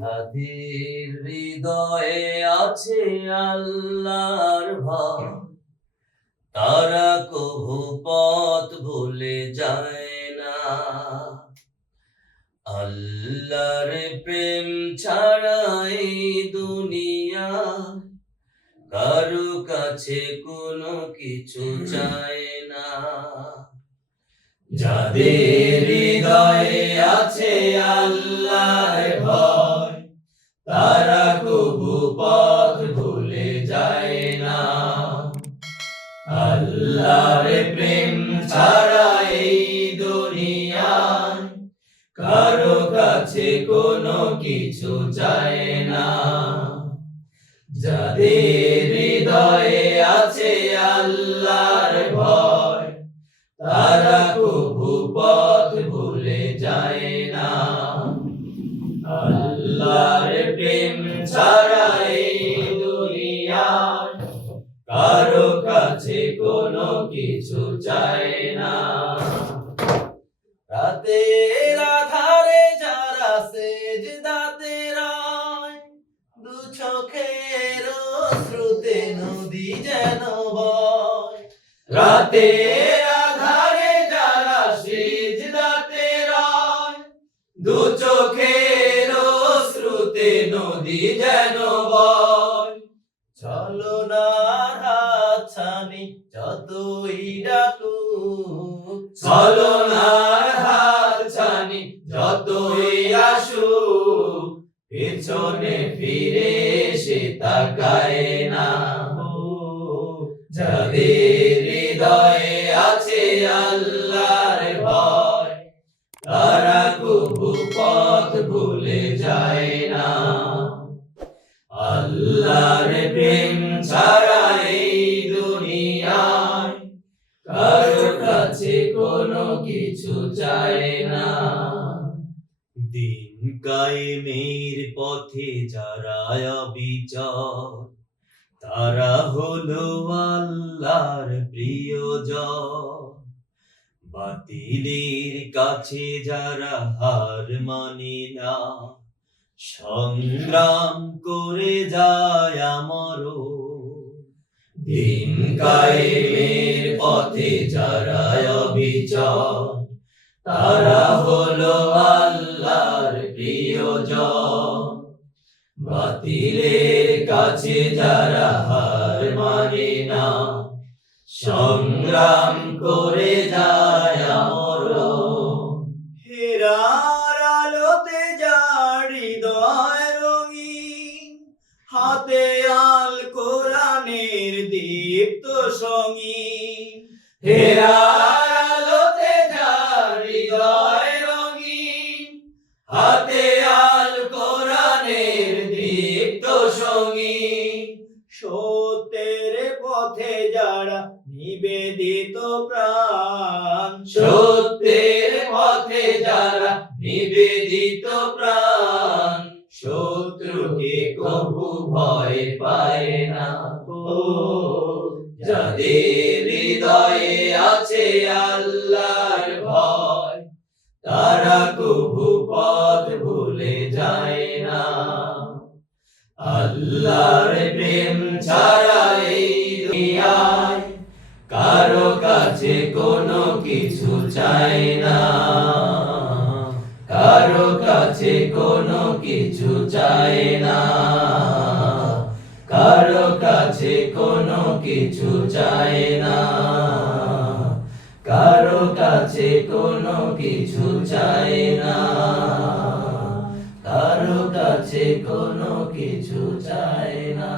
যাদের হৃদয়ে আছে আল্লাহর ভয়, তারা কভু পথ ভুলে যায় না। আল্লাহর প্রেম ছাড়া এই দুনিয়া কারো কাছে কোনো কিছু চায় না। যাদের হৃদয়ে আছে আল্লাহর ভয়, তারা কভু পথ ভুলে যায় না। আল্লাহর প্রেম ছাড়া এই দুনিয়ায় কারো কাছে কোনো কিছু চায় না। যাদের হৃদয়ে আছে আল্লাহর ভয়, তারা কভু পথ ভুলে যায় না। আল্লাহর প্রেম ছাড়া এই দুনিয়ায় কারো কাছে কোনো কিছু চায় না। রাতের আধারে যারা সেজদাতে রয়, দু চোখের অশ্রুতে নদী যেন বয়। রাতের আধারে যারা সেজদাতে রয়, দু চোখের অশ্রুতে নদী যেন বয়। ছলনার হাতছানি যতই ডাকুক, ছলনার হাতছানি যতই আসুক, পেছনে ফিরে সে তাকায় না। যাদের হৃদয়ে আছে আল্লাহর ভয়, তারা কভু পথ ভুলে যায় না। আল্লাহর প্রেম ছাড়া এই দুনিয়ায় কারো কাছে কোনো কিছু চায় না। দিন কায়েমের পথে যারা অবিচল, তারা হলো আল্লাহর প্রিয়জন। বাতিলের কাছে যারা হার মানে না, সংগ্রাম করে যায় আমারও। দিন কায়েমের পথে যারা অবিচল, তারা হলো আল্লাহর প্রিয়জন। বাতিলের কাছে যারা হার মানে না, সংগ্রাম করে যায় আমারও। হেরার আলোতে যার হৃদয় রঙিন, হাতে আল কোরআনের দীপ্ত সঙ্গীন। হেরার আলোতে যার হৃদয় রঙিন, হাতে আল কোরআনের দীপ্ত সঙ্গীন। সত্যের পথে যারা নিবেদিত প্রাণ, সত্যের পথে যারা নিবেদিত প্রাণ, শত্রুকে কভু ভয় পায় না। যাদের হৃদয়ে আছে আল্লাহর ভয়, তারা কভু পথ ভুলে যায় না। আল্লাহর প্রেম ছাড়া এই দুনিয়ায় কারো কাছে কোনো কিছু চায় না। কারো কাছে কোনো কিছু চায় না। কারো কাছে কোনো কিছু চায় না। কারো কাছে কোনো কিছু চায় না। কারো কাছে কোনো কিছু চায় না।